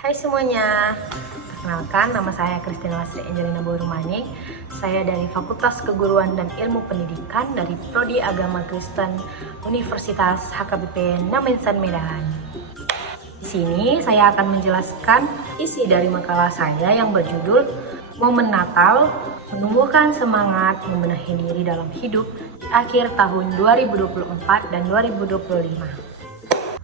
Hai semuanya, perkenalkan nama saya Christina Lasri Angelina Bourumani. Saya dari Fakultas Keguruan dan Ilmu Pendidikan dari Prodi Agama Kristen Universitas HKBP Namensan Medan. Di sini saya akan menjelaskan isi dari makalah saya yang berjudul Momen Natal Menumbuhkan Semangat Membenahi Diri dalam Hidup di Akhir Tahun 2024 dan 2025.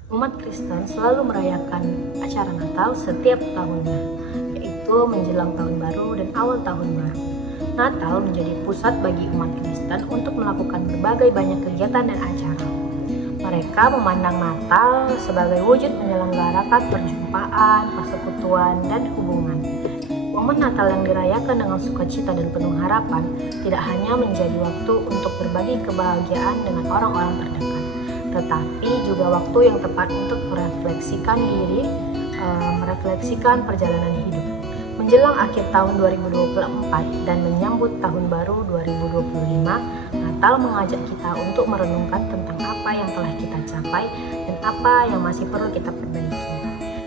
Umat Kristen selalu merayakan acara Natal setiap tahunnya, yaitu menjelang tahun baru dan awal tahun baru. Natal menjadi pusat bagi umat Kristen untuk melakukan berbagai banyak kegiatan dan acara. Mereka memandang Natal sebagai wujud menyelenggarakan perjumpaan, persekutuan, dan hubungan. Momen Natal yang dirayakan dengan sukacita dan penuh harapan tidak hanya menjadi waktu untuk berbagi kebahagiaan dengan orang-orang terdekat, tetapi juga waktu yang tepat untuk merefleksikan diri, merefleksikan perjalanan hidup. Menjelang akhir tahun 2024 dan menyambut tahun baru 2025, Natal mengajak kita untuk merenungkan tentang apa yang telah kita capai dan apa yang masih perlu kita perbaiki.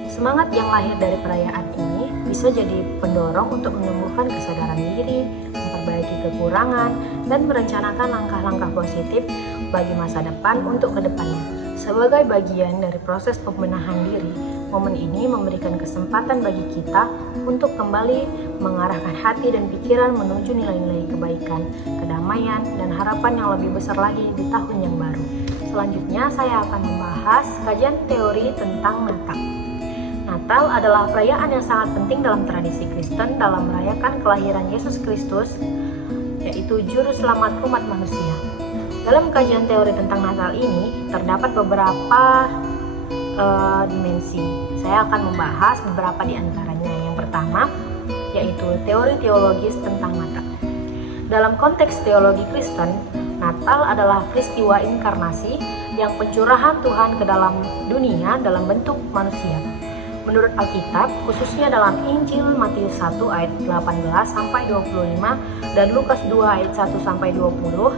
Semangat yang lahir dari perayaan ini bisa jadi pendorong untuk menumbuhkan kesadaran diri, memperbaiki kekurangan, dan merencanakan langkah-langkah positif bagi masa depan untuk kedepannya. Sebagai bagian dari proses pembenahan diri, momen ini memberikan kesempatan bagi kita untuk kembali mengarahkan hati dan pikiran menuju nilai-nilai kebaikan, kedamaian, dan harapan yang lebih besar lagi di tahun yang baru. Selanjutnya saya akan membahas kajian teori tentang Natal. Natal adalah perayaan yang sangat penting dalam tradisi Kristen dalam merayakan kelahiran Yesus Kristus, yaitu Juru Selamat umat manusia. Dalam kajian teori tentang Natal ini terdapat beberapa dimensi. Saya akan membahas beberapa di antaranya. Yang pertama yaitu teori teologis tentang Natal. Dalam konteks teologi Kristen, Natal adalah peristiwa inkarnasi yang pencurahan Tuhan ke dalam dunia dalam bentuk manusia. Menurut Alkitab, khususnya dalam Injil Matius 1 ayat 18 sampai 25 dan Lukas 2 ayat 1 sampai 20,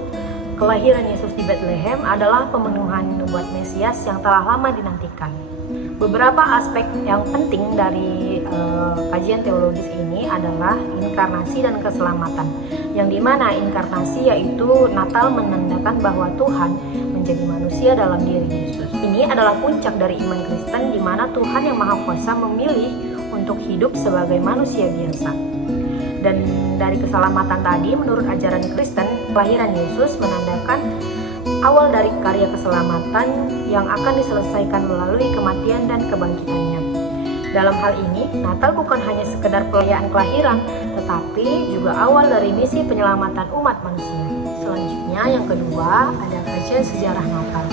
kelahiran Yesus di Bethlehem adalah pemenuhan nubuat Mesias yang telah lama dinantikan. Beberapa aspek yang penting dari kajian teologis ini adalah inkarnasi dan keselamatan, yang dimana inkarnasi yaitu Natal menandakan bahwa Tuhan menjadi manusia dalam diri Yesus. Ini adalah puncak dari iman Kristen, di mana Tuhan yang Maha Kuasa memilih untuk hidup sebagai manusia biasa. Dan dari keselamatan tadi, menurut ajaran Kristen, kelahiran Yesus menandakan awal dari karya keselamatan yang akan diselesaikan melalui kematian dan kebangkitannya. Dalam hal ini, Natal bukan hanya sekedar perayaan kelahiran, tetapi juga awal dari misi penyelamatan umat manusia. Selanjutnya, yang kedua, ada kajian sejarah Natal.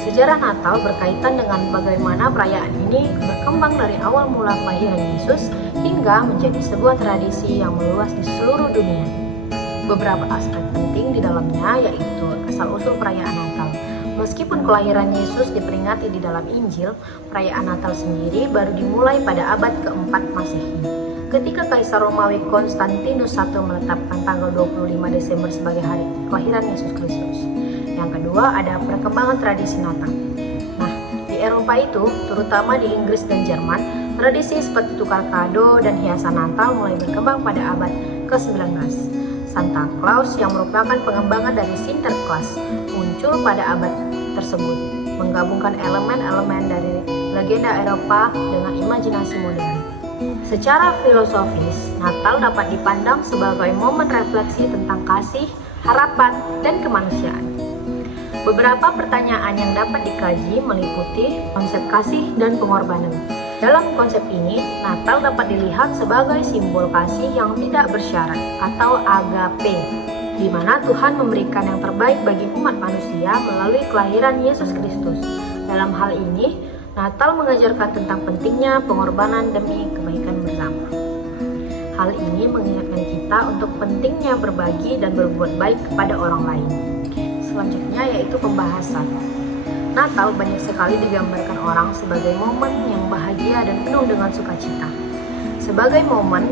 Sejarah Natal berkaitan dengan bagaimana perayaan ini berkembang dari awal mula kelahiran Yesus hingga menjadi sebuah tradisi yang meluas di seluruh dunia. Beberapa aspek penting di dalamnya yaitu asal-usul perayaan Natal. Meskipun kelahiran Yesus diperingati di dalam Injil, perayaan Natal sendiri baru dimulai pada abad keempat Masehi, ketika Kaisar Romawi Konstantinus I menetapkan tanggal 25 Desember sebagai hari kelahiran Yesus Kristus. Yang kedua, ada perkembangan tradisi Natal. Nah, di Eropa itu, terutama di Inggris dan Jerman, tradisi seperti tukar kado dan hiasan Natal mulai berkembang pada abad ke-19. Santa Claus yang merupakan pengembangan dari Sinterklaas muncul pada abad tersebut, menggabungkan elemen-elemen dari legenda Eropa dengan imajinasi modern. Secara filosofis, Natal dapat dipandang sebagai momen refleksi tentang kasih, harapan, dan kemanusiaan. Beberapa pertanyaan yang dapat dikaji meliputi konsep kasih dan pengorbanan. Dalam konsep ini, Natal dapat dilihat sebagai simbol kasih yang tidak bersyarat atau agape, di mana Tuhan memberikan yang terbaik bagi umat manusia melalui kelahiran Yesus Kristus. Dalam hal ini, Natal mengajarkan tentang pentingnya pengorbanan demi kebaikan bersama. Hal ini mengingatkan kita untuk pentingnya berbagi dan berbuat baik kepada orang lain. Selanjutnya yaitu pembahasan. Natal banyak sekali digambarkan orang sebagai momen yang bahagia dan penuh dengan sukacita. Sebagai momen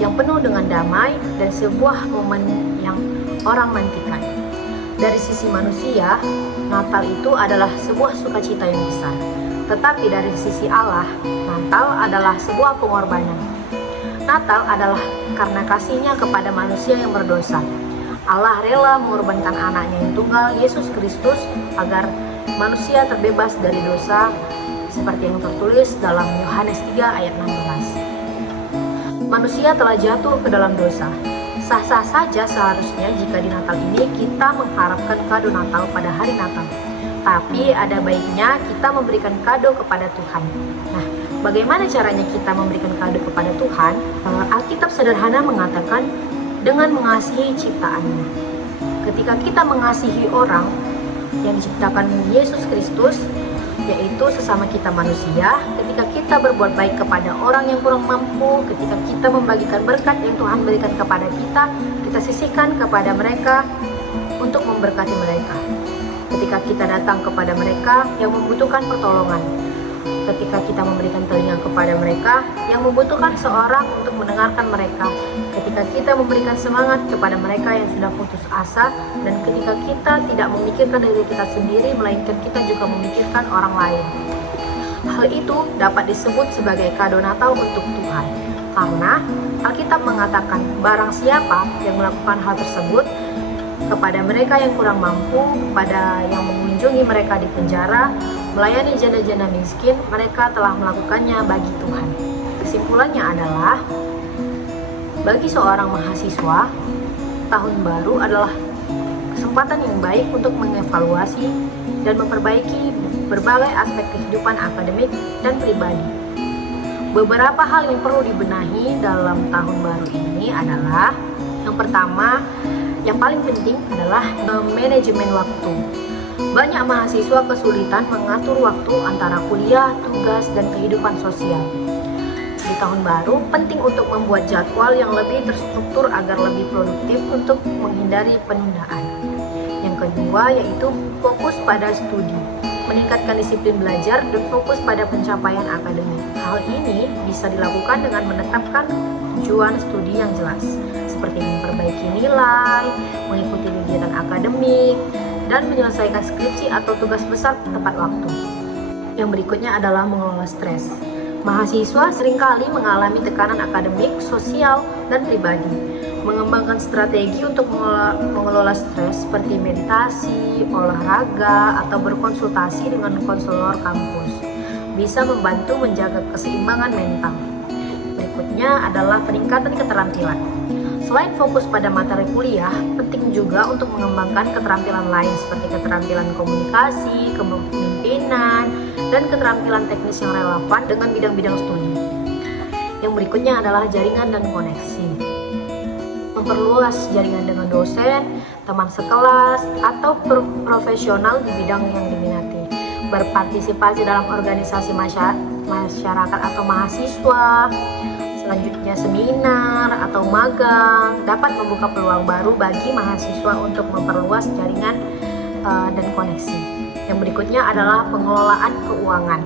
yang penuh dengan damai dan sebuah momen yang orang nantikan. Dari sisi manusia, Natal itu adalah sebuah sukacita yang besar. Tetapi dari sisi Allah, Natal adalah sebuah pengorbanan. Natal adalah karena kasihnya kepada manusia yang berdosa. Allah rela mengorbankan anaknya yang tunggal, Yesus Kristus, agar manusia terbebas dari dosa, seperti yang tertulis dalam Yohanes 3 ayat 16. Manusia telah jatuh ke dalam dosa. Sah-sah saja seharusnya jika di Natal ini kita mengharapkan kado Natal pada hari Natal. Tapi ada baiknya kita memberikan kado kepada Tuhan. Nah, bagaimana caranya kita memberikan kado kepada Tuhan? Alkitab sederhana mengatakan dengan mengasihi ciptaannya. Ketika kita mengasihi orang yang diciptakan Yesus Kristus, yaitu sesama kita manusia, ketika kita berbuat baik kepada orang yang kurang mampu, ketika kita membagikan berkat yang Tuhan berikan kepada kita sisihkan kepada mereka untuk memberkati mereka. Ketika kita datang kepada mereka yang membutuhkan pertolongan, ketika kita memberikan telinga kepada mereka yang membutuhkan seorang untuk mendengarkan mereka, ketika kita memberikan semangat kepada mereka yang sudah putus asa, dan ketika kita tidak memikirkan diri kita sendiri, melainkan kita juga memikirkan orang lain. Hal itu dapat disebut sebagai kado Natal untuk Tuhan, karena Alkitab mengatakan barang siapa yang melakukan hal tersebut kepada mereka yang kurang mampu, kepada yang mengunjungi mereka di penjara, melayani janda-janda miskin, mereka telah melakukannya bagi Tuhan. Kesimpulannya adalah, bagi seorang mahasiswa, tahun baru adalah kesempatan yang baik untuk mengevaluasi dan memperbaiki berbagai aspek kehidupan akademik dan pribadi. Beberapa hal yang perlu dibenahi dalam tahun baru ini adalah, yang pertama, yang paling penting adalah manajemen waktu. Banyak mahasiswa kesulitan mengatur waktu antara kuliah, tugas, dan kehidupan sosial. Di tahun baru, penting untuk membuat jadwal yang lebih terstruktur agar lebih produktif untuk menghindari penundaan. Yang kedua yaitu fokus pada studi, meningkatkan disiplin belajar dan fokus pada pencapaian akademik. Hal ini bisa dilakukan dengan menetapkan tujuan studi yang jelas, seperti memperbaiki nilai, mengikuti kegiatan akademik, dan menyelesaikan skripsi atau tugas besar tepat waktu. Yang berikutnya adalah mengelola stres. Mahasiswa seringkali mengalami tekanan akademik, sosial, dan pribadi. Mengembangkan strategi untuk mengelola stres seperti meditasi, olahraga, atau berkonsultasi dengan konselor kampus bisa membantu menjaga keseimbangan mental. Berikutnya adalah peningkatan keterampilan. Selain fokus pada materi kuliah, penting juga untuk mengembangkan keterampilan lain seperti keterampilan komunikasi, kepemimpinan, dan keterampilan teknis yang relevan dengan bidang-bidang studi. Yang berikutnya adalah jaringan dan koneksi. Memperluas jaringan dengan dosen, teman sekelas, atau profesional di bidang yang diminati. Berpartisipasi dalam organisasi masyarakat atau mahasiswa. Selanjutnya seminar atau magang dapat membuka peluang baru bagi mahasiswa untuk memperluas jaringan dan koneksi. Yang berikutnya adalah pengelolaan keuangan.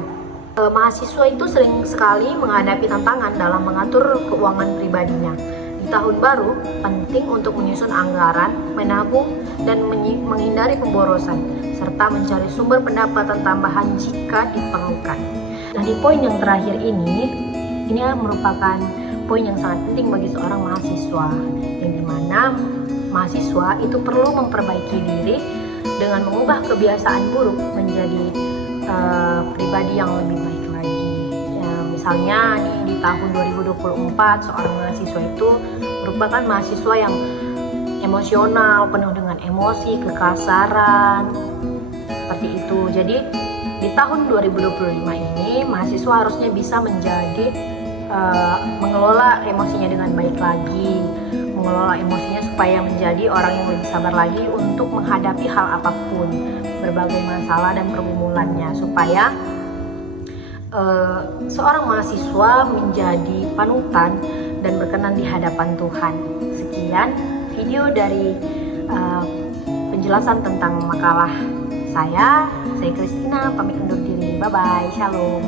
Mahasiswa itu sering sekali menghadapi tantangan dalam mengatur keuangan pribadinya. Di tahun baru, penting untuk menyusun anggaran, menabung, dan menghindari pemborosan, serta mencari sumber pendapatan tambahan jika diperlukan. Nah, di poin yang terakhir ini merupakan poin yang sangat penting bagi seorang mahasiswa, yang dimana mahasiswa itu perlu memperbaiki diri dengan mengubah kebiasaan buruk menjadi pribadi yang lebih baik lagi. Ya, misalnya di tahun 2024 seorang mahasiswa itu merupakan mahasiswa yang emosional, penuh dengan emosi, kekasaran, seperti itu. Jadi di tahun 2025 ini mahasiswa harusnya bisa menjadi mengelola emosinya dengan baik lagi, mengelola emosinya supaya menjadi orang yang lebih sabar lagi untuk menghadapi hal apapun, berbagai masalah dan pergumulannya, supaya seorang mahasiswa menjadi panutan dan berkenan di hadapan Tuhan. Sekian video dari penjelasan tentang makalah saya Christina, pamit undur diri. Bye bye, shalom.